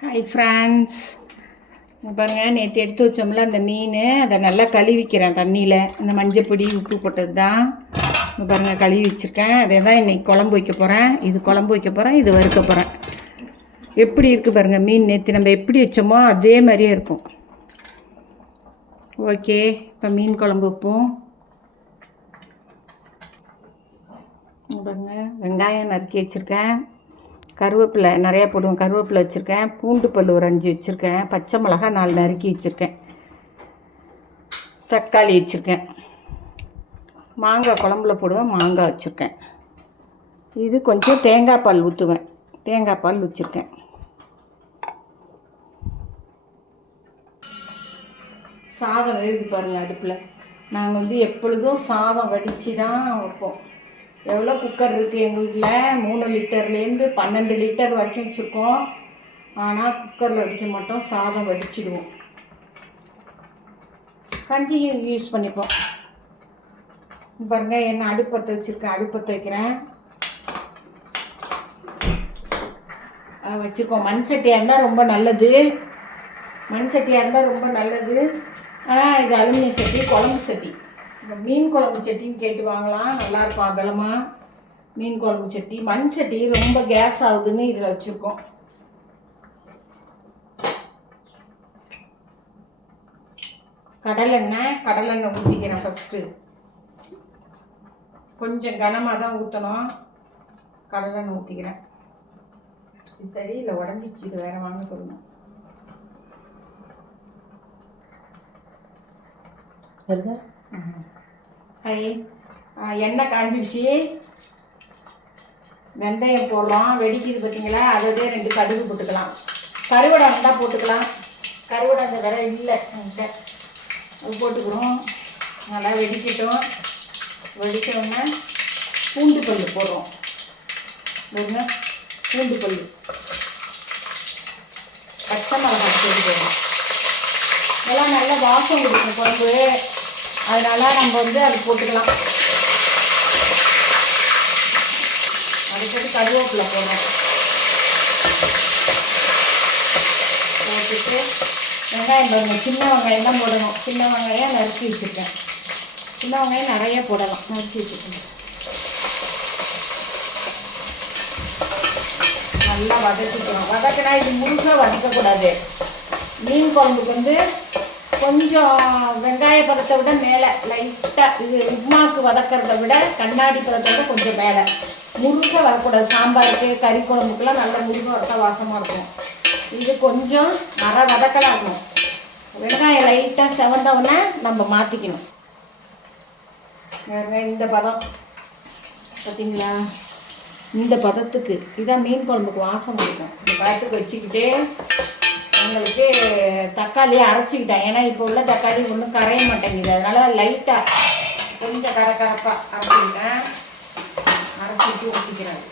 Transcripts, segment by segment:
Hi friends, பாருங்கள், நேற்று எடுத்து வச்சோம்ல அந்த மீன், அதை நல்லா கழுவிக்கிறேன் தண்ணியில். இந்த மஞ்சப்பொடி உப்பு போட்டது தான். பாருங்கள், கழுவி வச்சுருக்கேன். அதே தான் இன்றைக்கி குழம்பு வைக்க போகிறேன். இது குழம்பு வைக்க போகிறேன், இது வறுக்க போகிறேன். எப்படி இருக்குது பாருங்கள் மீன். நேற்று நம்ம எப்படி வச்சோமோ அதே மாதிரியே இருக்கும். ஓகே, இப்போ மீன் குழம்பு வைப்போம். பாருங்கள், வெங்காயம் நறுக்கி வச்சுருக்கேன். கருவேப்பிலை நிறையா போடுவோம். கருவேப்பிலை வச்சுருக்கேன். பூண்டு பல் ஒரு 5 வச்சுருக்கேன். பச்சை மிளகா 4 நறுக்கி வச்சுருக்கேன். தக்காளி வச்சுருக்கேன். மாங்காய் குழம்புல போடுவேன். மாங்காய் வச்சுருக்கேன். இது கொஞ்சம் தேங்காய் பால் ஊற்றுவேன். தேங்காய் பால் வச்சுருக்கேன். சாதம் வேகுது பாருங்கள் அடுப்பில். நாங்கள் வந்து எப்பொழுதும் சாதம் வடித்து தான் வைப்போம். எவ்வளோ குக்கர் இருக்குது எங்கள் வீட்டில்? 3 லிட்டர்லேருந்து 12 லிட்டர் வரைக்கும் வச்சுருக்கோம். ஆனால் குக்கரில் வடிக்க மாட்டோம், சாதம் வடிச்சிடுவோம். கஞ்சியும் யூஸ் பண்ணிப்போம். பாருங்கள், என்ன அடுப்பத்தை வச்சுருக்கேன். அடுப்பத்தை வைக்கிறேன். வச்சுருக்கோம். மண் சட்டியாக இருந்தால் ரொம்ப நல்லது. மண் சட்டியாக இருந்தால் ரொம்ப நல்லது. ஆனால் இது அலுமினிய சட்டி, குழம்பு சட்டி. இந்த மீன் குழம்பு சட்டின்னு கேட்டு வாங்கலாம், நல்லாயிருக்கும் அகலமாக. மீன் குழம்பு சட்டி. மண் சட்டி ரொம்ப கேஸ் ஆகுதுன்னு இதில் வச்சுருக்கோம். கடலெண்ணெய் ஊற்றிக்கிறேன் ஃபஸ்ட்டு. கொஞ்சம் கனமாக தான் ஊற்றணும். கடலெண்ணெய் ஊற்றிக்கிறேன். இது சரி இல்லை, உடஞ்சிச்சு. இது வேறு வாங்க சொல்லணும். வருதா? எண்ணெய் காஞ்சிடுச்சு. வெந்தயம் போடலாம். வெடிக்குது பார்த்தீங்களா? அதோடய 2 கடுகு போட்டுக்கலாம். கருவடை இருந்தால் போட்டுக்கலாம். கருவடை அந்த வேற இல்லை என்கிட்ட. அது போட்டுக்கிறோம். நல்லா வெடிக்கட்டும். வெடித்தோடனே பூண்டு பல் போடுறோம். பூண்டு பல், பச்சை மிளகாய் போடுறோம். எல்லாம் நல்லா வாசம் கொடுக்கும் குழம்பு. அதனால் நம்ம வந்து அதை போட்டுக்கலாம். அதை போட்டு கருவேப்பிலை போடுறோம். போட்டுட்டு வெங்காயம் பாருங்கள், சின்ன வெங்காயம் தான் போடணும். சின்ன வெங்காயம் நறுக்கி வச்சுருக்கேன். சின்ன வெங்காயம் நிறைய போடலாம். நறுக்கி வச்சுருக்கேன். நல்லா வதக்கிக்கலாம். வதக்கினா இது முழுசாக வதக்கக்கூடாது. மீன் குழம்புக்கு வந்து கொஞ்சம் வெங்காய பதத்தை விட மேலே லைட்டாக, இது உப்மாவுக்கு வதக்கிறத விட கண்ணாடி பதத்தை விட கொஞ்சம் மேலே. முருகை வரக்கூடாது. சாம்பாருக்கு, கறி குழம்புக்கெல்லாம் நல்ல முருகை வரத்த வாசமாக இருக்கும். இது கொஞ்சம் வதக்கலாம் இருக்கும். வெங்காயம் லைட்டாக செவந்தவுடனே நம்ம மாற்றிக்கணும். இந்த பதம் பார்த்தீங்களா? இந்த பதத்துக்கு இதான் மீன் குழம்புக்கு வாசம் இருக்கும். இந்த பதத்துக்கு வச்சுக்கிட்டே உங்களுக்கு தக்காளியை அரைச்சிக்கிட்டேன். ஏன்னா இப்போ உள்ள தக்காளி ஒன்றும் கரைய மாட்டேங்குது. அதனால் லைட்டாக கொஞ்சம் கரப்பாக அரைச்சிக்கிட்டேன். அரைச்சிட்டு ஊற்றிக்கிறேன்.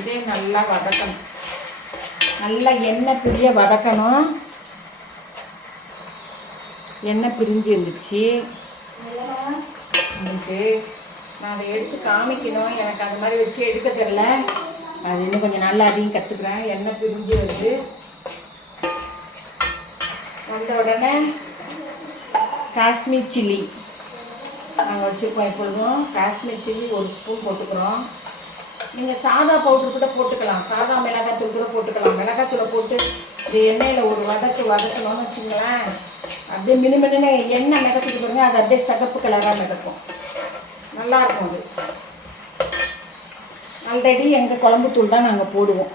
இதே நல்லா வதக்கணும். நல்லா எண்ணெய் பிரிய வதக்கணும். எண்ணெய் பிரிஞ்சு இருந்துச்சு உங்களுக்கு. நான் அதை எடுத்து காமிக்கணும். எனக்கு அந்த மாதிரி வச்சு எடுக்க தெரில. அது இன்னும் கொஞ்சம் நல்லா அதையும் கற்றுக்குறேன். எண்ணெய் பிரிஞ்சு வருது. வந்த உடனே காஷ்மீர் சில்லி நாங்கள் வச்சுருக்கோம். எப்பொழுதும் காஷ்மீர் சில்லி 1 ஸ்பூன் போட்டுக்கிறோம். நீங்கள் சாதா பவுட்ரு கூட போட்டுக்கலாம். சாதா மிளகாத்தூள் கூட போட்டுக்கலாம். மிளகாத்தூளை போட்டு இந்த எண்ணெயில் ஒரு வதக்கணும்னு வச்சுங்களேன். அப்படியே மினுமின்னு எண்ணெய் மிதக்கிட்டு பாருங்க. அது அப்படியே சகப்பு கலராக மிதக்கும். நல்லாயிருக்கும் அது. ஆல்ரெடி எங்கள் குழம்புத்தூள் தான் நாங்கள் போடுவோம்.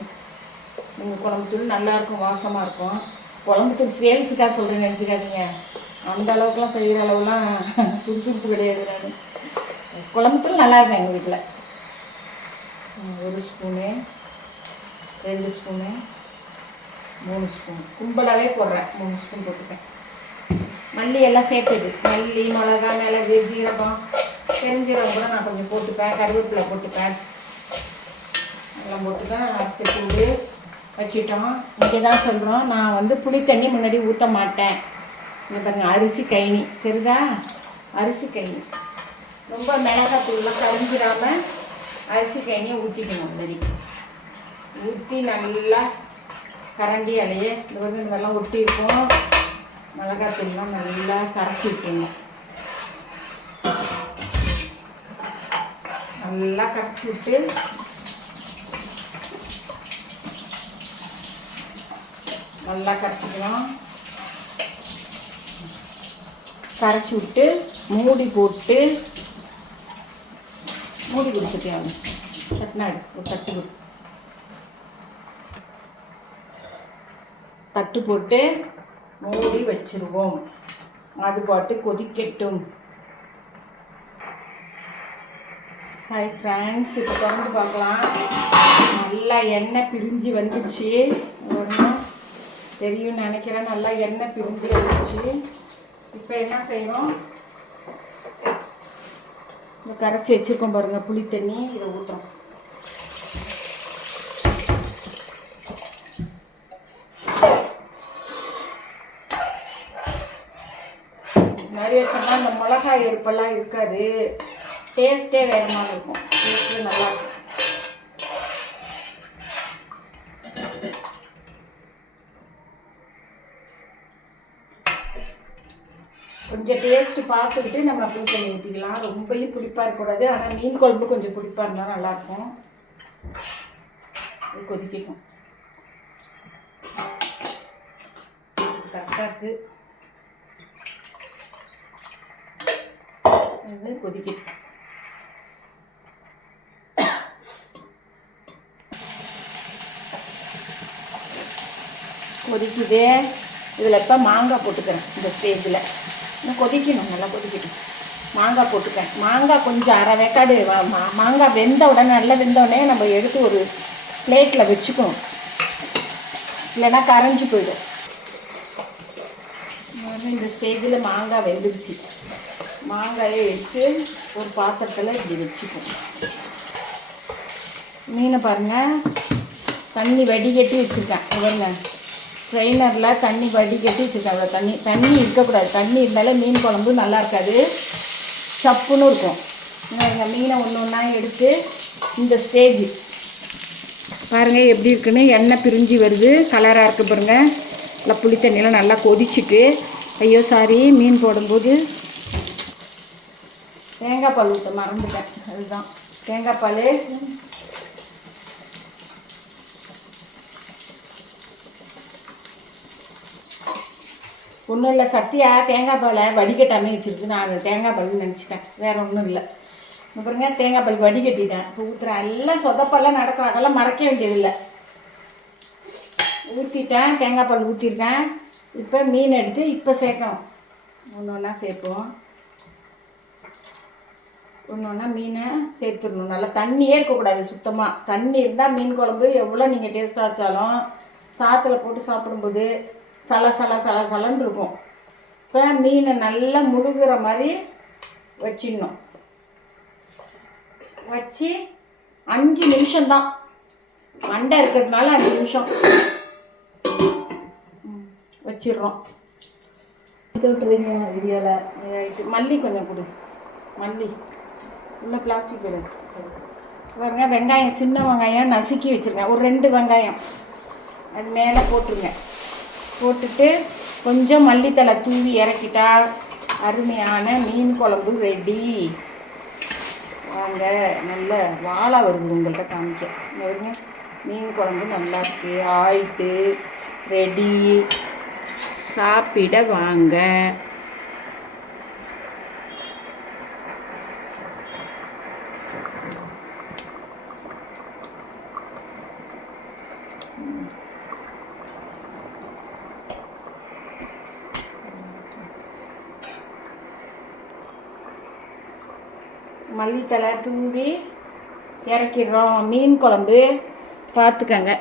எங்கள் குழம்புத்தூள் நல்லாயிருக்கும், வாசமாக இருக்கும். குழம்புத்தூள் சேல்ஸுக்காக சொல்கிறேன்னு நினச்சிக்காதீங்க. அந்த அளவுக்குலாம் செய்கிற அளவுலாம் சுறுசுறுப்பு கிடையாது. நான் குழம்புத்தூள் நல்லாயிருக்கும் எங்கள் வீட்டில். 1 ஸ்பூனு, 2 ஸ்பூனு, 3 ஸ்பூன். கும்பலாகவே போடுறேன். 3 ஸ்பூன் போட்டுப்பேன். மல்லி எல்லாம் சேர்த்துது. மல்லி, மிளகா, மிளகு, ஜீரகம், பெருஞ்சீரகம் கூட நான் கொஞ்சம் போட்டுப்பேன். கருவேப்பிலை போட்டுப்பேன். எல்லாம் போட்டு தான் அரைச்சி வச்சுட்டோம். இங்கே தான் சொல்கிறோம். நான் வந்து புளி தண்ணி முன்னாடி ஊற்ற மாட்டேன். இங்கே பாருங்கள், அரிசி கைனி தெரியுதா? அரிசி கைனி ரொம்ப மிளகாத்தூள்லாம் கரைஞ்சிடாமல் அரிசி கைனியை ஊற்றிக்கணும். முன்னாடி ஊற்றி நல்லா கரண்டி அலையே இந்த வந்து இந்த மாதிரிலாம் ஒட்டி இருக்கும். மிளகாத்தூள்லாம் நல்லா கரைச்சி விட்டுருங்க. நல்லா கரைச்சி விட்டு நல்லா கரைச்சிக்கலாம். கரைச்சி விட்டு மூடி போட்டு மூடி கொடுத்துட்டேன். சட்னாடு ஒரு தட்டு போட்டு மூடி வச்சுருவோம். அது பாட்டு கொதிக்கட்டும். ஹாய் ஃப்ரெண்ட்ஸ், இப்போ திறந்து பார்க்கலாம். நல்லா எண்ணெய் பிரிஞ்சு வந்துடுச்சு. தெரியும் நினைக்கிறேன். நல்லா எண்ணெய் பிரிஞ்சு வந்துடுச்சு. இப்போ என்ன செய்யணும், இந்த கரைச்சி வச்சுருக்கோம் பாருங்கள் புளி தண்ணி, இதை ஊற்றுறோம். நிறைய சொன்னால் இந்த மிளகாய் எருப்பெல்லாம் இருக்காது, டேஸ்ட்டே வேறு மாதிரி இருக்கும். டேஸ்ட்டே நல்லாயிருக்கும். கொஞ்சம் டேஸ்ட்டு பார்த்துக்கிட்டு நம்ம புளி தண்ணி ஊற்றிக்கலாம். ரொம்பவும் புளிப்பாக இருக்கக்கூடாது. ஆனால் மீன் குழம்பு கொஞ்சம் புளிப்பாக இருந்தால் நல்லாயிருக்கும். கொதிக்கணும். கரெக்டாக இருக்குது. இது கொதிக்கணும். கொதிக்குது. இதில் இப்போ மாங்காய் போட்டுக்கிறேன். இந்த ஸ்டேஜில் இன்னும் கொதிக்கணும், நல்லா கொதிக்கணும். மாங்காய் போட்டுக்கிறேன். மாங்காய் கொஞ்சம் அரை வேக்காடு மாங்காய் வெந்த உடனே, நல்லா வெந்த உடனே நம்ம எடுத்து ஒரு பிளேட்டில் வச்சுக்கணும், இல்லைன்னா கரைஞ்சி போயிடும். இந்த ஸ்டேஜில் மாங்காய் வெந்துடுச்சு. மாங்காயை எடுத்து ஒரு பாத்திரத்தில் இப்படி வச்சுப்போம். மீனை பாருங்கள், தண்ணி வடிகட்டி வச்சுருக்கேன். பாருங்க, ட்ரெயினரில் தண்ணி வடிகட்டி வச்சுருக்கேன். அவ்வளோ தண்ணி இருக்கக்கூடாது. தண்ணி இருந்தாலே மீன் குழம்பு நல்லா இருக்காது, சப்புன்னு இருக்கும். எங்கள் மீனை ஒன்று ஒன்றா எடுத்து இந்த ஸ்டேஜ் பாருங்கள் எப்படி இருக்குன்னு. எண்ணெய் பிரிஞ்சு வருது, கலராக இருக்குது பாருங்கள். நல்லா புளி தண்ணியெலாம் நல்லா கொதிச்சுட்டு, ஐயோ சாரி, மீன் போடும்போது தேங்காய் பால் ஊற்ற மறந்துட்டேன். அதுதான் தேங்காய் பால். ஒன்றும் இல்லை, சத்தியா தேங்காய் பாலை வடிகட்டாமே வச்சுருக்கு. நான் அதை தேங்காய் பால்னு நினச்சிட்டேன், வேறு ஒன்றும் இல்லை. பாருங்க, தேங்காய் பால் வடிகட்டிட்டேன். இப்போ ஊற்றுறேன். எல்லாம் சொதப்பெல்லாம் நடக்கும், அதெல்லாம் மறைக்க வேண்டியதில்லை. ஊற்றிட்டேன், தேங்காய் பால் ஊற்றிருக்கேன். இப்போ மீன் எடுத்து இப்போ சேர்க்கணும். ஒன்று ஒன்றா சேர்ப்போம். ஒன்று ஒன்றா மீனை சேர்த்துடணும். நல்லா தண்ணியே இருக்கக்கூடாது சுத்தமாக. தண்ணி இருந்தால் மீன் குழம்பு எவ்வளோ நீங்கள் டேஸ்ட்டாக வச்சாலும் சாத்தில் போட்டு சாப்பிடும்போது சலன்னு இருக்கும். இப்போ மீனை நல்லா முழுகிற மாதிரி வச்சிடணும். வச்சு 5 நிமிஷம்தான், மண்டை இருக்கிறதுனால 5 நிமிஷம் வச்சிடுறோம். வீடியோவில் மல்லி கொஞ்சம் கொடு. மல்லி உள்ள பிளாஸ்டிக் போயிடுது பாருங்க. வெங்காயம், சின்ன வெங்காயம் நசுக்கி வச்சுருக்கேன். ஒரு 2 வெங்காயம் அது மேலே போட்டுருங்க. போட்டுட்டு கொஞ்சம் மல்லித்தலை தூவி இறக்கிட்டா அருமையான மீன் குழம்பு ரெடி. வாங்க, நல்ல வாழை வருது உங்கள்கிட்ட காமிக்க. பாருங்க, மீன் குழம்பு நல்லாயிருக்கு, ஆயிட்டு ரெடி. சாப்பிட வாங்க. மல்லித்தலை தூவி இறக்கிடுறோம். மீன் குழம்பு பார்த்துக்கங்க,